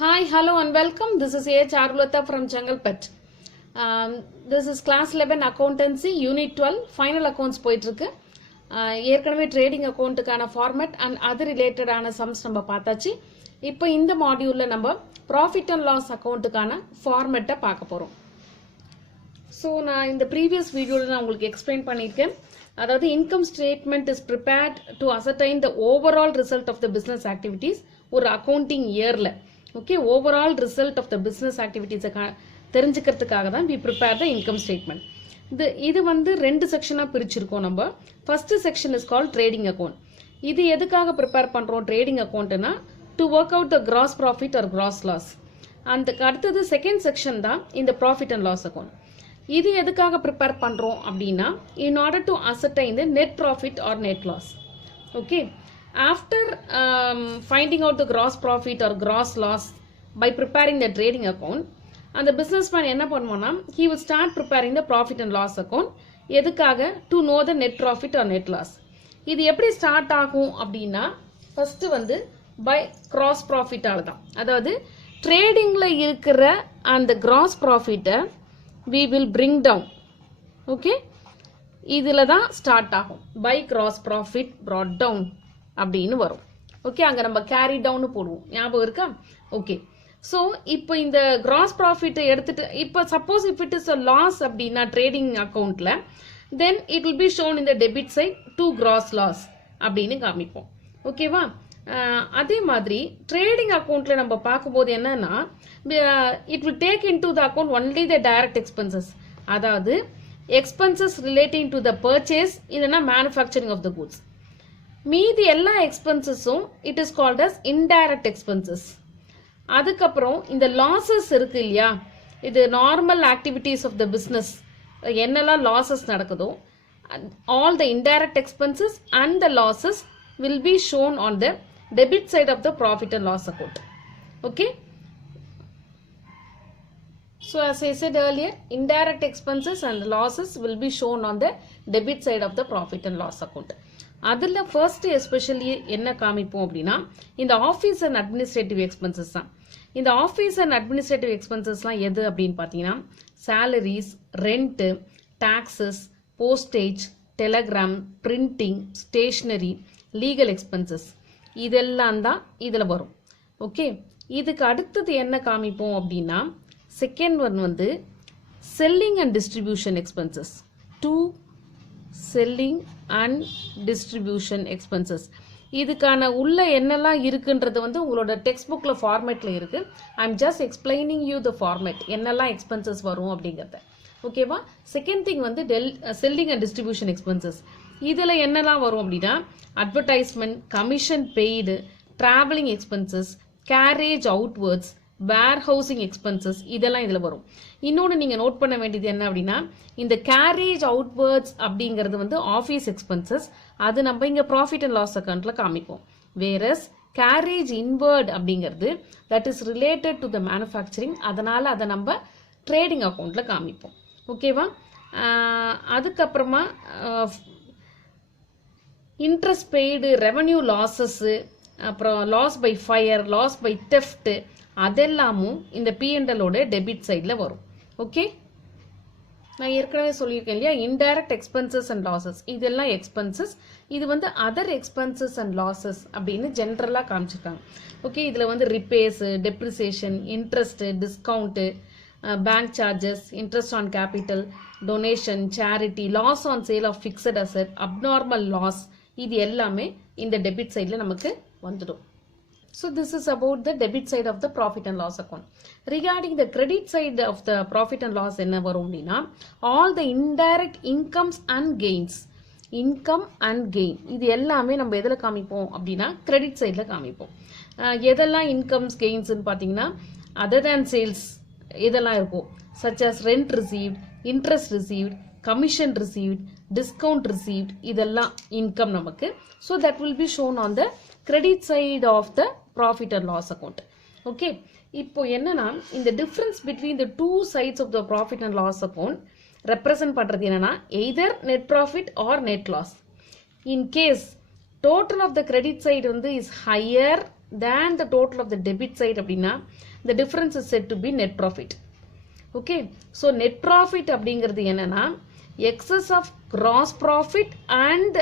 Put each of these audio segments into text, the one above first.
Hi, hello and welcome. This is A. Charulata from Changalpet. This is class 11 accountancy unit 12 final accounts போயிட்டிருக்கு. ஏற்கனவே trading அக்கௌண்ட்டுக்கான format and அது ரிலேட்டடான sums நம்ம பார்த்தாச்சு. இப்போ இந்த மாடியூலில் நம்ம ப்ராஃபிட் அண்ட் லாஸ் அக்கௌண்ட்டுக்கான ஃபார்மேட்டை பார்க்க போகிறோம். ஸோ நான் இந்த ப்ரீவியஸ் வீடியோவில் நான் உங்களுக்கு எக்ஸ்பிளைன் பண்ணியிருக்கேன். அதாவது income statement is prepared to ascertain the overall result of the business activities ஒரு அக்கௌண்டிங் இயரில். Okay, overall result of the business ஆக்டிவிட்டீஸை தெரிஞ்சுக்கிறதுக்காக தான் we prepare the income statement. இது வந்து ரெண்டு செக்ஷனாக பிரிச்சிருக்கோம் நம்ம. First section is call trading account. இது எதுக்காக ப்ரிப்பேர் பண்ணுறோம் ட்ரேடிங் அக்கௌண்ட்னா to work out the gross profit or gross loss. அந்த அடுத்தது செகண்ட் செக்ஷன் தான் இந்த ப்ராஃபிட் அண்ட் லாஸ் அக்கௌண்ட். இது எதுக்காக ப்ரிப்பேர் பண்ணுறோம் அப்படின்னா in order to ascertain the net profit or net loss. Okay, after finding out the gross profit or gross loss by preparing the trading account, அந்த business man என்ன பண்ணுவான்னா he will start preparing the profit and loss account. எதுக்காக? to know the net profit or net loss. இது எப்படி start ஆகும் அப்படின்னா first வந்து by cross ப்ராஃபிட்டால தான். அதாவது ட்ரேடிங்கில் இருக்கிற அந்த கிராஸ் ப்ராஃபிட்டை we will bring down. Okay, இதில் தான் ஸ்டார்ட் ஆகும். By gross profit brought down அப்படின்னு வரும். ஓகே, அங்கே நம்ம கேரி டவுன்னு போடுவோம், ஞாபகம் இருக்கா? ஓகே, ஸோ இப்போ இந்த கிராஸ் ப்ராஃபிட்டை எடுத்துட்டு இப்போ suppose if it is a loss அப்படின்னா ட்ரேடிங் அக்கௌண்ட்டில் then it will be shown in the debit side to gross loss அப்படின்னு காமிப்போம். ஓகேவா? அதே மாதிரி ட்ரேடிங் அக்கௌண்ட்டில் நம்ம பார்க்கும்போது என்னன்னா it will take into the account only the direct expenses. அதாவது expenses relating to the purchase, இல்லைன்னா மேனுஃபேக்சரிங் ஆஃப் த குட்ஸ். மீதி எல்லா எக்ஸ்பென்சஸும் it is called as indirect expenses. அதுக்கப்புறம் இந்த லாசஸ் இருக்கு இல்லையா, இது normal activities of the business என்னெல்லாம் லாசஸ் நடக்குதோ all the indirect expenses and the losses will be shown on the debit side of the profit and loss account. Okay, so as I said earlier, indirect expenses and losses will be shown on the debit side of the profit and loss account. அதில் first especially என்ன காமிப்போம் அப்படின்னா இந்த office and administrative expenses தான். இந்த office and administrative எக்ஸ்பென்சஸ்லாம் எது அப்படின்னு பார்த்தீங்கன்னா salaries, rent, taxes, postage, Telegram, printing, stationery, legal expenses இதெல்லாம் தான் இதில் வரும். ஓகே, இதுக்கு அடுத்தது என்ன காமிப்போம் அப்படின்னா செகண்ட் ஒன் வந்து selling and distribution expenses. To selling and distribution expenses. இதுக்கான உள்ள என்னெல்லாம் இருக்குன்றது வந்து உங்களோட டெக்ஸ்ட் புக்கில் ஃபார்மேட்டில் இருக்குது. I am just explaining you the format, என்னெல்லாம் எக்ஸ்பென்சஸ் வரும் அப்படிங்கிறத. ஓகேவா? செகண்ட் திங் வந்து செல்லிங் அண்ட் டிஸ்ட்ரிபியூஷன் எக்ஸ்பென்சஸ். இதில் என்னெல்லாம் வரும் அப்படின்னா advertisement, commission paid, travelling expenses, carriage outwards, warehousing expenses இதெல்லாம் இதில் வரும். இன்னொன்று நீங்கள் நோட் பண்ண வேண்டியது என்ன அப்படின்னா இந்த கேரேஜ் அவுட்வர்ட்ஸ் அப்படிங்கிறது வந்து ஆஃபீஸ் எக்ஸ்பென்சஸ். அது நம்ம இங்கே ப்ராஃபிட் அண்ட் லாஸ் அக்கௌண்ட்டில் காமிப்போம். வேரஸ் கேரேஜ் இன்வர்ட் அப்படிங்கிறது that is related to the manufacturing, அதனால் அதை நம்ம ட்ரேடிங் அக்கௌண்ட்டில் காமிப்போம். ஓகேவா? அதுக்கப்புறமா இன்ட்ரெஸ்ட் பெய்டு, ரெவன்யூ லாஸஸ்ஸு, அப்புறம் loss by fire, loss by theft அதெல்லாமும் இந்த P&L-ஓட டெபிட் சைடில் வரும். ஓகே, நான் ஏற்கனவே சொல்லியிருக்கேன் இல்லையா, இன்டைரக்ட் எக்ஸ்பென்சஸ் அண்ட் லாசஸ் இதெல்லாம் எக்ஸ்பென்சஸ். இது வந்து அதர் எக்ஸ்பென்சஸ் அண்ட் லாசஸ் அப்படின்னு ஜென்ரலாக காமிச்சிருக்காங்க. ஓகே, இதில் வந்து repairs, depreciation, interest, discount, bank charges, interest on capital, donation, charity, loss on sale of fixed asset, abnormal loss இது எல்லாமே இந்த டெபிட் சைடில் நமக்கு வந்துடும். So this is about the debit side of the profit and loss account. Regarding the credit side of the profit and loss என்ன வரும் அப்படின்னா all the indirect incomes and gains. Income and gain இது எல்லாமே நம்ம எதில் காமிப்போம் அப்படின்னா credit சைடில் காமிப்போம். எதெல்லாம் இன்கம்ஸ் கெயின்ஸ்ன்னு பார்த்தீங்கன்னா other than sales இதெல்லாம் இருக்கும், such as rent received, interest received, commission received, discount received இதெல்லாம் இன்கம் நமக்கு. So that will be shown on the credit side of the profit and loss account. Okay, இப்போ என்னன்னா இந்த difference between the two sides of the profit and loss account represent பண்றது என்னன்னா either net profit or net loss. In case total of the credit side வந்து is higher than the total of the debit side அப்படின்னா the difference is said to be net profit. Okay, so net profit அப்படிங்கிறது என்னன்னா excess of gross profit and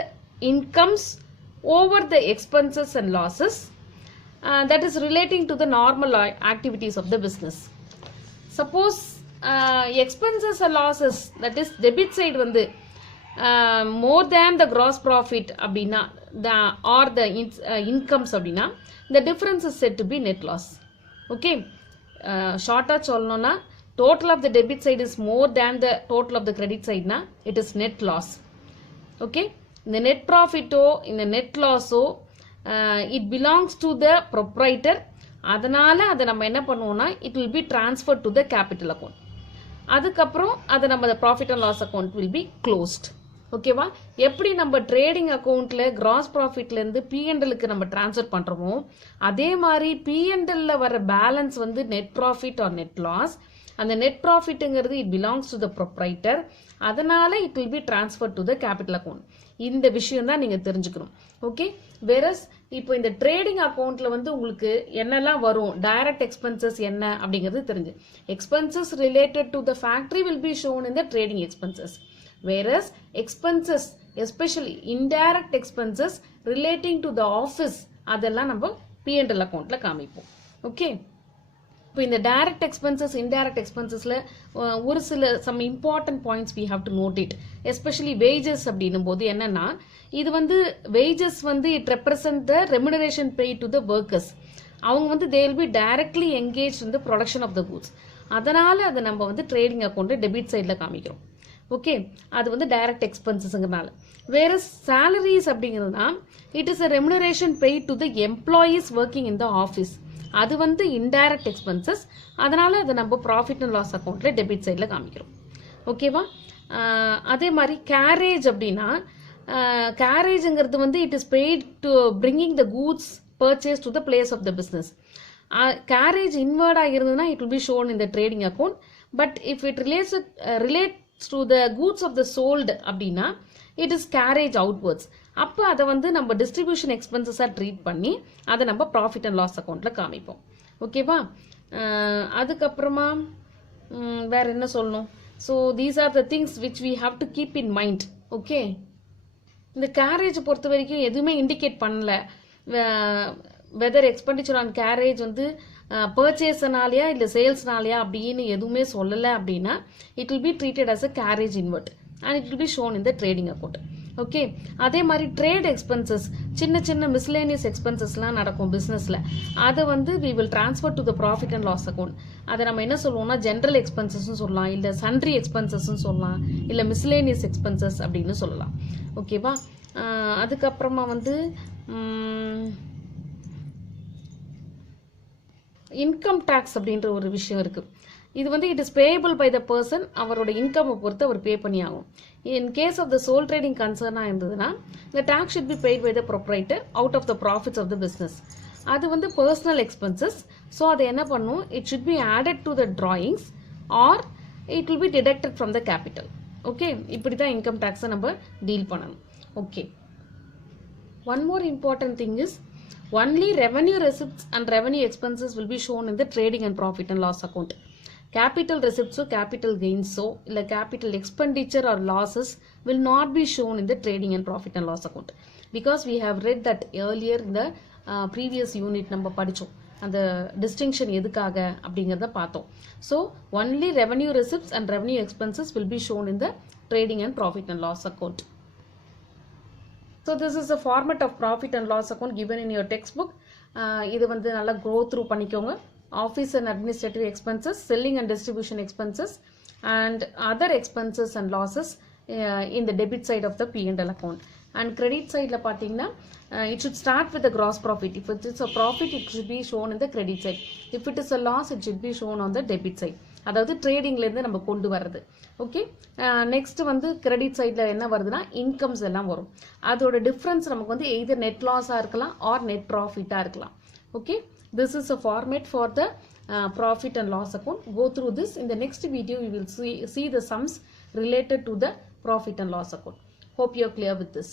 incomes over the expenses and losses that is relating to the normal activities of the business. Suppose expenses and losses, that is debit side வந்து more than the gross profit அப்படின்னா or the incomes அப்படின்னா the difference is said to be net loss. Okay, shorter சொல்லணும்னா total of the debit side is more than the total of the credit side na it is net loss. Okay, the net profit in the net loss it belongs to the proprietor. அதனால அதை நம்ம என்ன பண்ணுவோம்னா it will be transferred to the capital account. அதுக்கப்புறம் அதை நம்ம the profit and loss account will be closed. ஓகேவா? எப்படி நம்ம ட்ரேடிங் அக்கௌண்ட்ல கிராஸ் ப்ராஃபிட்ல இருந்து P&Lக்கு நம்ம டிரான்ஸ்ஃபர் பண்றோமோ அதே மாதிரி P&Lல வர பேலன்ஸ் வந்து net profit or net loss. அந்த நெட் ப்ராஃபிட்ங்கிறது it belongs to the proprietor. அதனால it will be transfer to the capital account. இந்த விஷயம் தான் நீங்க தெரிஞ்சுக்கணும். ஓகே, வேறஸ் இப்போ இந்த ட்ரேடிங் அக்கௌண்ட்ல வந்து உங்களுக்கு என்னெல்லாம் வரும், டைரக்ட் எக்ஸ்பென்சஸ் என்ன அப்படிங்கிறது தெரிஞ்சு. Expenses related to the factory will be shown in the trading expenses. Whereas expenses, especially indirect expenses relating to the office, அதெல்லாம் நம்ம P&L அக்கௌண்ட்ல காமிப்போம். ஓகே, இப்போ இந்த டைரக்ட் எக்ஸ்பென்சஸ் இன்டைரக்ட் எக்ஸ்பென்சஸ்ல ஒரு சில some important points we have to note it. Especially wages அப்படின்னும் போது என்னன்னா இது வந்து வேஜஸ் வந்து it represent the remuneration pay to the workers. அவங்க வந்து they will be directly engage in the production of the goods. அதனால அதை நம்ம வந்து ட்ரேடிங் அக்கௌண்ட் டெபிட் சைட்ல காமிக்கிறோம். ஓகே, அது வந்து டைரக்ட் எக்ஸ்பென்சஸ்ங்கிறனால. வேற சாலரிஸ் அப்படிங்கிறதுனா it is a remuneration pay to the employees working in the office. அது வந்து இன்டைரக்ட் எக்ஸ்பென்சஸ். அதனால அதை நம்ம ப்ராஃபிட் அண்ட் லாஸ் அக்கௌண்ட்ல டெபிட் சைட்ல காமிக்கிறோம். ஓகேவா? அதே மாதிரி கேரேஜ் அப்படின்னா கேரேஜ்ங்கிறது வந்து it is paid to bringing the goods purchase to the place of the business. Carriage இன்வர்டாக இருந்ததுன்னா it will be shown in the trading account. But if it relates to the goods of the sold அப்படின்னா it is garage outwards. அப்போ அதை வந்து நம்ம distribution எக்ஸ்பென்சஸாக treat பண்ணி அதை நம்ம ப்ராஃபிட் அண்ட் லாஸ் அக்கௌண்ட்ல காமிப்போம். ஓகேவா? அதுக்கப்புறமா வேற என்ன சொல்லணும்? So these are the things which we have to keep in mind. Okay, இந்த கேரேஜ் பொறுத்த வரைக்கும் எதுவுமே இண்டிகேட் பண்ணல. வெதர் எக்ஸ்பெண்டிச்சர் ஆன் கேரேஜ் வந்து பர்ச்சேஸ்னாலையா இல்லை சேல்ஸ்னாலையா அப்படின்னு எதுவுமே சொல்லலை அப்படின்னா it will be treated as a carriage inward and it will be shown in the trading account. Okay, அதே மாதிரி ட்ரேட் எக்ஸ்பென்சஸ், சின்ன சின்ன மிஸ்லேனியஸ் எக்ஸ்பென்சஸ்லாம் நடக்கும் பிஸ்னஸில், அதை வந்து we will transfer to the profit and loss account. அதை நம்ம என்ன சொல்லுவோம்னா ஜென்ரல் எக்ஸ்பென்சஸ்ன்னு சொல்லலாம், இல்லை சன்ட்ரி எக்ஸ்பென்சஸ்ன்னு சொல்லலாம், இல்லை மிஸ்லேனியஸ் எக்ஸ்பென்சஸ் அப்படின்னு சொல்லலாம். ஓகேவா? அதுக்கப்புறமா வந்து இன்கம் டேக்ஸ் அப்படின்ற ஒரு விஷயம் இருக்கு. இது வந்து it is payable by the person. அவரோட இன்கம் பொறுத்து அவர் பே பண்ணி ஆகும். In case of the sole trading கன்சர்னா இருந்ததுன்னா the tax should be paid by the proprietor out of the profits of the business. அது வந்து பர்சனல் எக்ஸ்பென்சஸ். ஸோ அதை என்ன பண்ணும், it should be added to the drawings R it will B deducted from the capital. Okay, இப்படி தான் income டேக்ஸை நம்ம deal பண்ணணும். Okay, one more important thing is only revenue receipts and revenue expenses will be shown in the trading and profit and loss account. Capital receipts or capital gains இல்ல capital expenditure or losses will not be shown in the trading and profit and loss account because we have read that earlier in the previous unit நம்ம படிச்சோம். அந்த distinction எதுக்காக அப்படிங்கறத பார்த்தோம். So only revenue receipts and revenue expenses will be shown in the trading and profit and loss account. So this is the format of profit and loss account given in your textbook. இது வந்து நல்லா go through பண்ணிக்கோங்க. Office and administrative expenses, selling and distribution expenses and other expenses and losses in the debit side of the P&L account. And credit side la pathina it should start with the gross profit. If it is a profit it should be shown in the credit side. If it is a loss it should be shown on the debit side. அதாவது ட்ரேடிங்ல இருந்து நம்ம கொண்டு வர்றது. Okay, next வந்து credit சைட்ல என்ன வருதுன்னா incomes எல்லாம் வரும். அதோட டிஃபரன்ஸ் நமக்கு வந்து எய்தர் நெட் லாஸா இருக்கலாம் ஆர் நெட் ப்ராஃபிட்டா இருக்கலாம். Okay, this is a format for the profit and loss account. Go through this. In the next video we will see the sums related to the profit and loss account. Hope you are clear with this.